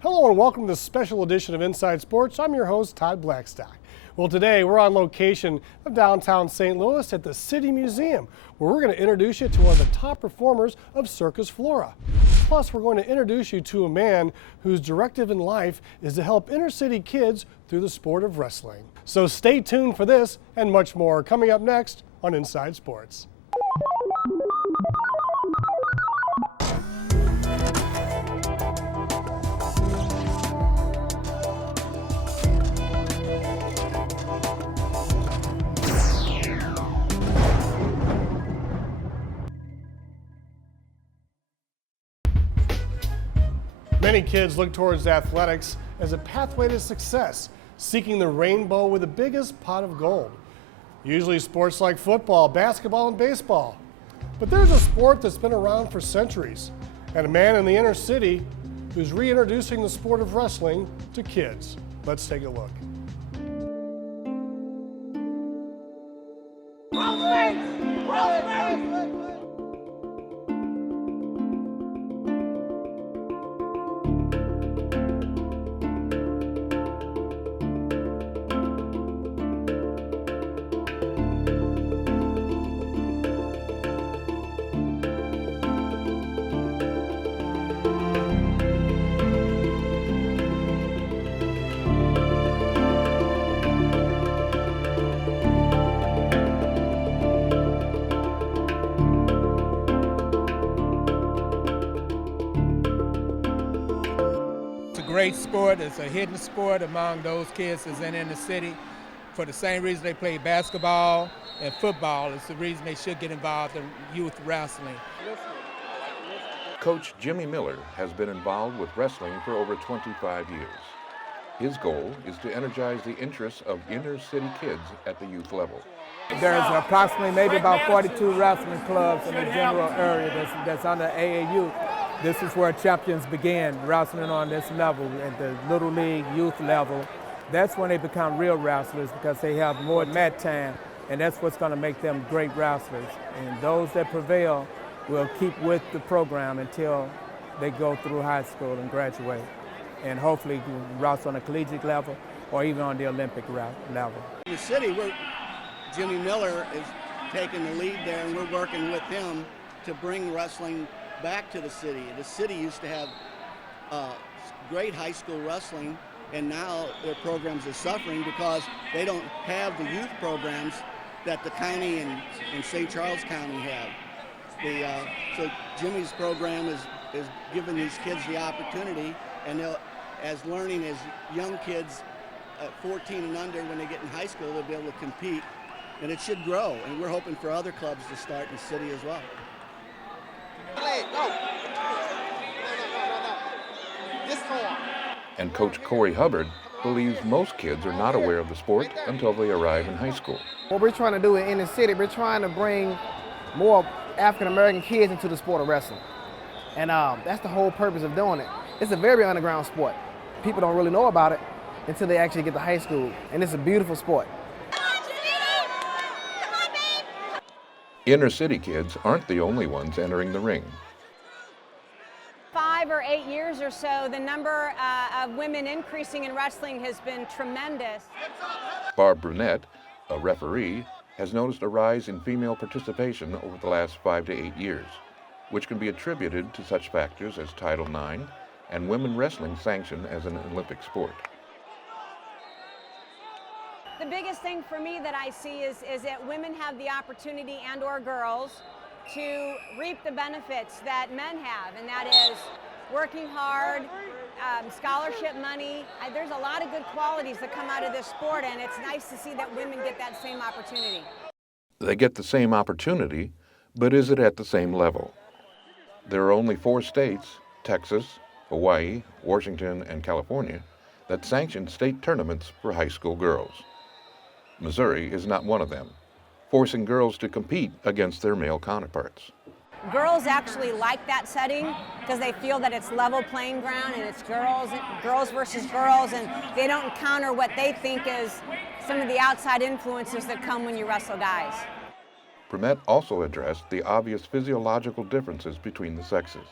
Hello and welcome to this special edition of Inside Sports. I'm your host, Todd Blackstock. Well, today we're on location of downtown St. Louis at the City Museum, where we're going to introduce you to one of the top performers of Circus Flora. Plus, we're going to introduce you to a man whose directive in life is to help inner city kids through the sport of wrestling. So stay tuned for this and much more coming up next on Inside Sports. Many kids look towards athletics as a pathway to success, seeking the rainbow with the biggest pot of gold. Usually sports like football, basketball, and baseball. But there's a sport that's been around for centuries, and a man in the inner city who's reintroducing the sport of wrestling to kids. Let's take a look. Great sport. It's a hidden sport among those kids that's in the city. For the same reason they play basketball and football, it's the reason they should get involved in youth wrestling. Coach Jimmie Miller has been involved with wrestling for over 25 years. His goal is to energize the interests of inner city kids at the youth level. There's approximately maybe about 42 wrestling clubs in the general area that's under AAU. This is where champions begin wrestling on this level, at the Little League youth level. That's when they become real wrestlers because they have more mat time, and that's what's going to make them great wrestlers. And those that prevail will keep with the program until they go through high school and graduate, and hopefully wrestle on a collegiate level or even on the Olympic level. In the city, Jimmie Miller is taking the lead there, and we're working with him to bring wrestling back to the city. The city used to have great high school wrestling, and now their programs are suffering because they don't have the youth programs that the county and St. Charles County have. So Jimmie's program is giving these kids the opportunity, and they'll, as young kids at 14 and under, when they get in high school, they'll be able to compete, and it should grow. And we're hoping for other clubs to start in the city as well. And Coach Corey Hubbard believes most kids are not aware of the sport until they arrive in high school. What we're trying to do in the city, we're trying to bring more African-American kids into the sport of wrestling. And that's the whole purpose of doing it. It's a very underground sport. People don't really know about it until they actually get to high school. And it's a beautiful sport. Inner city kids aren't the only ones entering the ring. 5 or 8 years or so, the number of women increasing in wrestling has been tremendous. Barb Brunette, a referee, has noticed a rise in female participation over the last 5 to 8 years, which can be attributed to such factors as Title IX and women wrestling sanctioned as an Olympic sport. The biggest thing for me that I see is that women have the opportunity, and or girls, to reap the benefits that men have, and that is working hard, scholarship money. There's a lot of good qualities that come out of this sport, and it's nice to see that women get that same opportunity. They get the same opportunity, but is it at the same level? There are only 4 states, Texas, Hawaii, Washington, and California, that sanction state tournaments for high school girls. Missouri is not one of them, forcing girls to compete against their male counterparts. Girls actually like that setting because they feel that it's level playing ground and it's girls versus girls, and they don't encounter what they think is some of the outside influences that come when you wrestle guys. Brunette also addressed the obvious physiological differences between the sexes.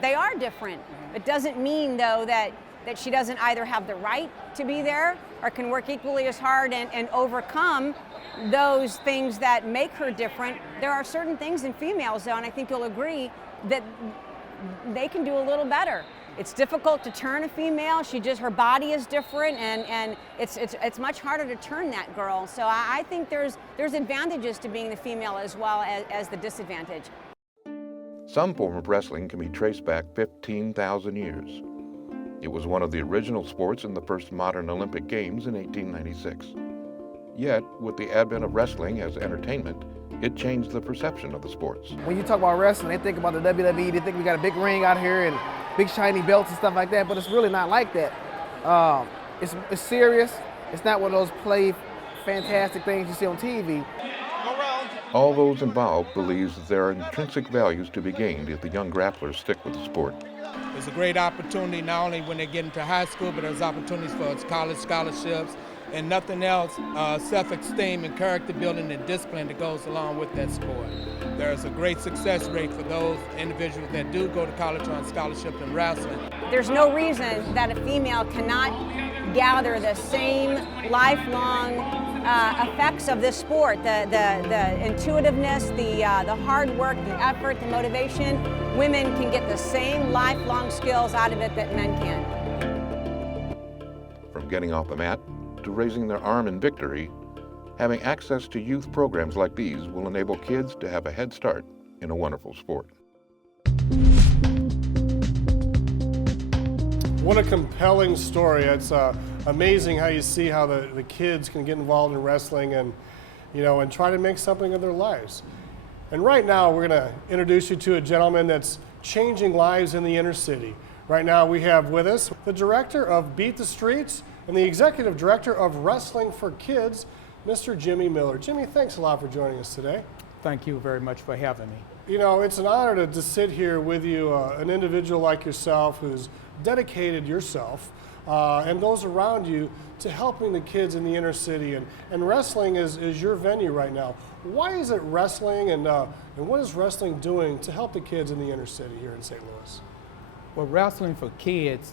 They are different. It doesn't mean, though, that she doesn't either have the right to be there or can work equally as hard and overcome those things that make her different. There are certain things in females, though, and I think you'll agree, that they can do a little better. It's difficult to turn a female. Her body is different, and it's much harder to turn that girl. So I think there's advantages to being the female as well as the disadvantage. Some form of wrestling can be traced back 15,000 years. It was one of the original sports in the first modern Olympic Games in 1896. Yet, with the advent of wrestling as entertainment, it changed the perception of the sports. When you talk about wrestling, they think about the WWE, they think we got a big ring out here and big shiny belts and stuff like that, but it's really not like that. It's serious. It's not one of those play fantastic things you see on TV. All those involved believes that there are intrinsic values to be gained if the young grapplers stick with the sport. It's a great opportunity not only when they get into high school, but there's opportunities for college scholarships and nothing else, self-esteem and character building and discipline that goes along with that sport. There's a great success rate for those individuals that do go to college on scholarship in wrestling. There's no reason that a female cannot gather the same lifelong effects of this sport, the intuitiveness, the hard work, the effort, the motivation. Women can get the same lifelong skills out of it that men can. From getting off the mat to raising their arm in victory, having access to youth programs like these will enable kids to have a head start in a wonderful sport. What a compelling story. It's amazing how you see how the kids can get involved in wrestling and try to make something of their lives. And right now we're going to introduce you to a gentleman that's changing lives in the inner city. Right now we have with us the director of Beat the Streets and the executive director of Wrestling for Kids, Mr. Jimmie Miller. Jimmie, thanks a lot for joining us today. Thank you very much for having me. It's an honor to sit here with you, an individual like yourself who's dedicated yourself and those around you to helping the kids in the inner city. And wrestling is your venue right now. Why is it wrestling, and what is wrestling doing to help the kids in the inner city here in St. Louis? Well, Wrestling for Kids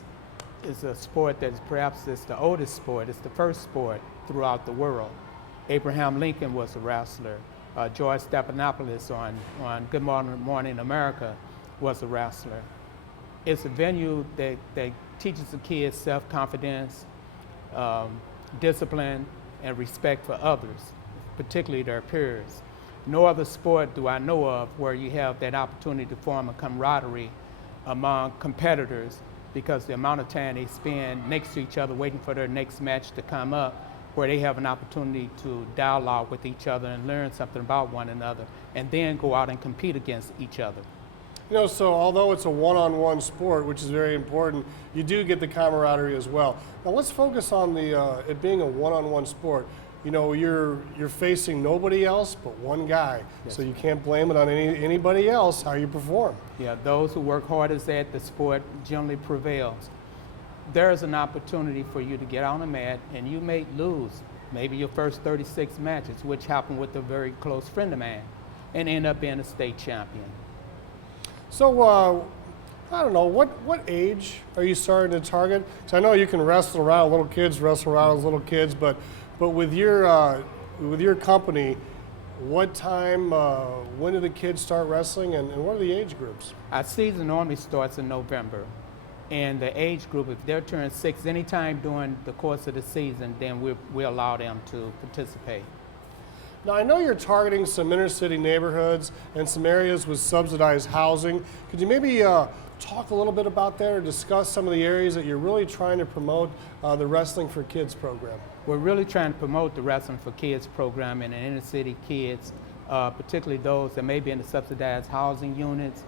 is a sport that is perhaps the oldest sport. It's the first sport throughout the world. Abraham Lincoln was a wrestler. George Stephanopoulos on Good Morning America was a wrestler. It's a venue that teaches the kids self-confidence, discipline, and respect for others, particularly their peers. No other sport do I know of where you have that opportunity to form a camaraderie among competitors, because the amount of time they spend next to each other waiting for their next match to come up, where they have an opportunity to dialogue with each other and learn something about one another, and then go out and compete against each other. So although it's a one-on-one sport, which is very important, you do get the camaraderie as well. Now let's focus on it being a one-on-one sport. You're facing nobody else but one guy, yes. So you can't blame it on anybody else how you perform. Yeah, those who work hardest at the sport generally prevails. There's an opportunity for you to get on a mat, and you may lose maybe your first 36 matches, which happened with a very close friend of mine, and end up being a state champion. So, I don't know, what age are you starting to target? So I know you can wrestle around, little kids wrestle around as little kids, but with your company, what time, when do the kids start wrestling, and what are the age groups? Our season normally starts in November, and the age group, if they're turned 6 anytime during the course of the season, then we allow them to participate. Now, I know you're targeting some inner city neighborhoods and some areas with subsidized housing. Could you maybe talk a little bit about that, or discuss some of the areas that you're really trying to promote the Wrestling for Kids program? We're really trying to promote the Wrestling for Kids program in the inner city kids, particularly those that may be in the subsidized housing units,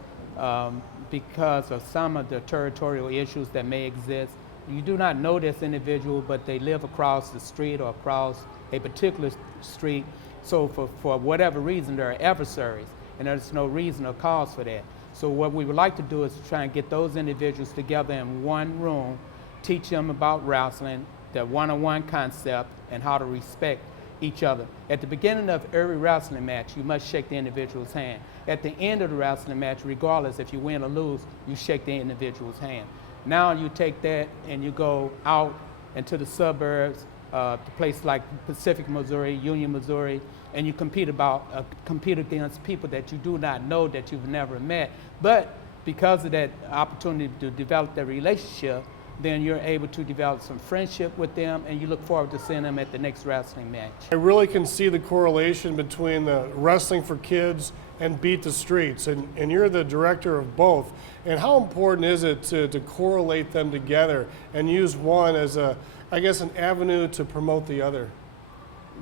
because of some of the territorial issues that may exist. You do not know this individual, but they live across the street or across a particular street. So for whatever reason, there are adversaries, and there's no reason or cause for that. So what we would like to do is try and get those individuals together in one room, teach them about wrestling, the one-on-one concept, and how to respect each other. At the beginning of every wrestling match, you must shake the individual's hand. At the end of the wrestling match, regardless if you win or lose, you shake the individual's hand. Now you take that and you go out into the suburbs, to places like Pacific, Missouri, Union, Missouri, and you compete against people that you do not know, that you've never met. But because of that opportunity to develop that relationship, then you're able to develop some friendship with them, and you look forward to seeing them at the next wrestling match. I really can see the correlation between the wrestling for kids and Beat the Streets, and you're the director of both. And how important is it to correlate them together and use one as an avenue to promote the other?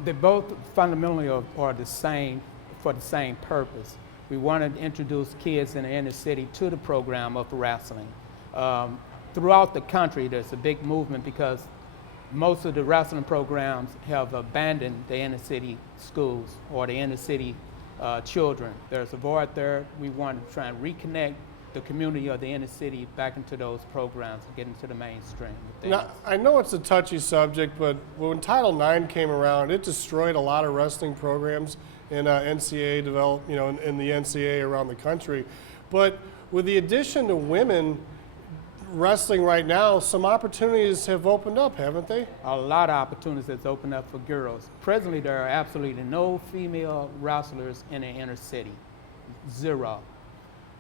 They both fundamentally are the same, for the same purpose. We want to introduce kids in the inner city to the program of wrestling. Throughout the country, there's a big movement because most of the wrestling programs have abandoned the inner city schools or the inner city children. There's a void there. We want to try and reconnect the community of the inner city back into those programs and get into the mainstream. Now, I know it's a touchy subject, but when Title IX came around, it destroyed a lot of wrestling programs in NCAA in the NCAA around the country. But with the addition to women wrestling right now, some opportunities have opened up, haven't they? A lot of opportunities that's opened up for girls. Presently, there are absolutely no female wrestlers in the inner city, 0.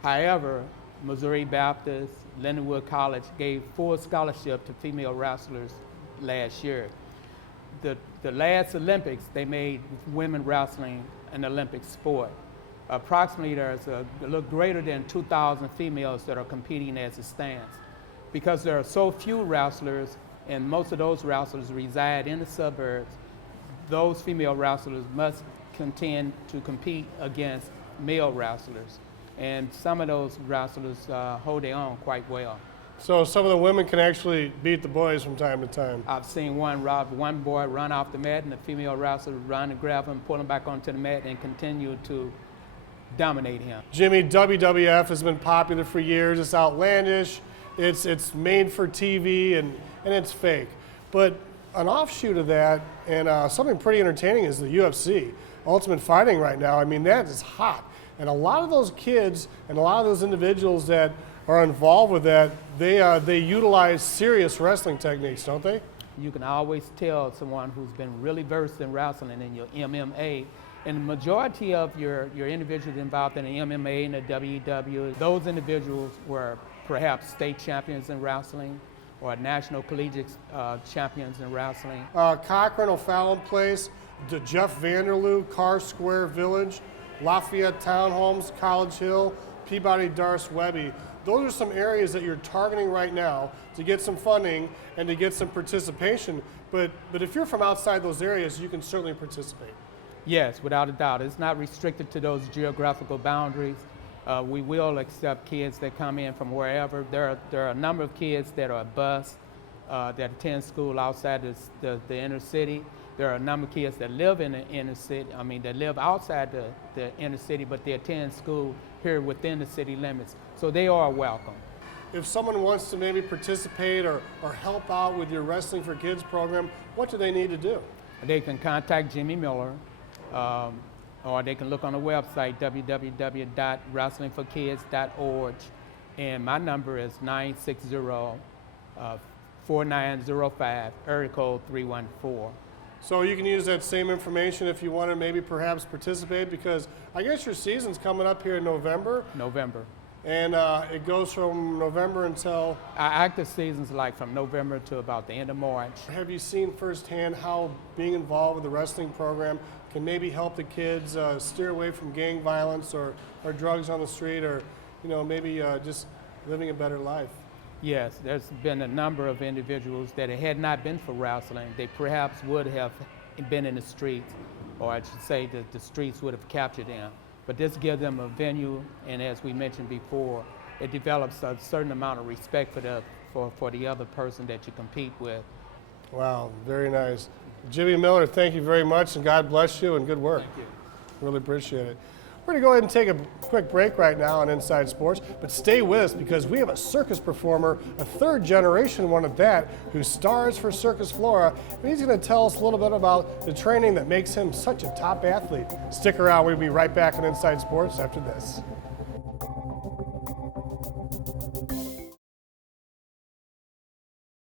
However, Missouri Baptist, Lindenwood College gave full scholarship to female wrestlers last year. The last Olympics, they made women wrestling an Olympic sport. Approximately, there's a little greater than 2,000 females that are competing as it stands. Because there are so few wrestlers, and most of those wrestlers reside in the suburbs, those female wrestlers must contend to compete against male wrestlers. And some of those wrestlers hold their own quite well. So some of the women can actually beat the boys from time to time. I've seen one boy run off the mat, and the female wrestler run and grab him, pull him back onto the mat, and continue to dominate him. Jimmie, WWF has been popular for years. It's outlandish. It's made for TV, and it's fake. But an offshoot of that, and something pretty entertaining, is the UFC, Ultimate Fighting right now. I mean, that is hot. And a lot of those kids and a lot of those individuals that are involved with that, they utilize serious wrestling techniques, don't they? You can always tell someone who's been really versed in wrestling and your MMA. And the majority of your individuals involved in the MMA and the WW, those individuals were perhaps state champions in wrestling or national collegiate champions in wrestling. Cochran, O'Fallon Place, the Jeff Vanderloo, Carr Square Village, Lafayette Townhomes, College Hill, Peabody Darce Webby. Those are some areas that you're targeting right now to get some funding and to get some participation. But if you're from outside those areas, you can certainly participate. Yes, without a doubt. It's not restricted to those geographical boundaries. We will accept kids that come in from wherever. There are a number of kids that are bused, that attend school outside the inner city. There are a number of kids that live in the inner city, that live outside the inner city, but they attend school here within the city limits. So they are welcome. If someone wants to maybe participate or help out with your Wrestling for Kids program, what do they need to do? They can contact Jimmie Miller, or they can look on the website, www.wrestlingforkids.org. And my number is 960-4905, area code 314. So you can use that same information if you want to maybe perhaps participate, because I guess your season's coming up here in November. And it goes from November until? Our active season's like from November to about the end of March. Have you seen firsthand how being involved with the wrestling program can maybe help the kids steer away from gang violence or drugs on the street, or maybe just living a better life? Yes, there's been a number of individuals that it had not been for wrestling, they perhaps would have been in the streets, or I should say that the streets would have captured them. But this gives them a venue, and as we mentioned before, it develops a certain amount of respect for the other person that you compete with. Wow, very nice. Jimmie Miller, thank you very much, and God bless you, and good work. Thank you. Really appreciate it. We're going to go ahead and take a quick break right now on Inside Sports, but stay with us because we have a circus performer, a third generation one at that, who stars for Circus Flora, and he's going to tell us a little bit about the training that makes him such a top athlete. Stick around, we'll be right back on Inside Sports after this.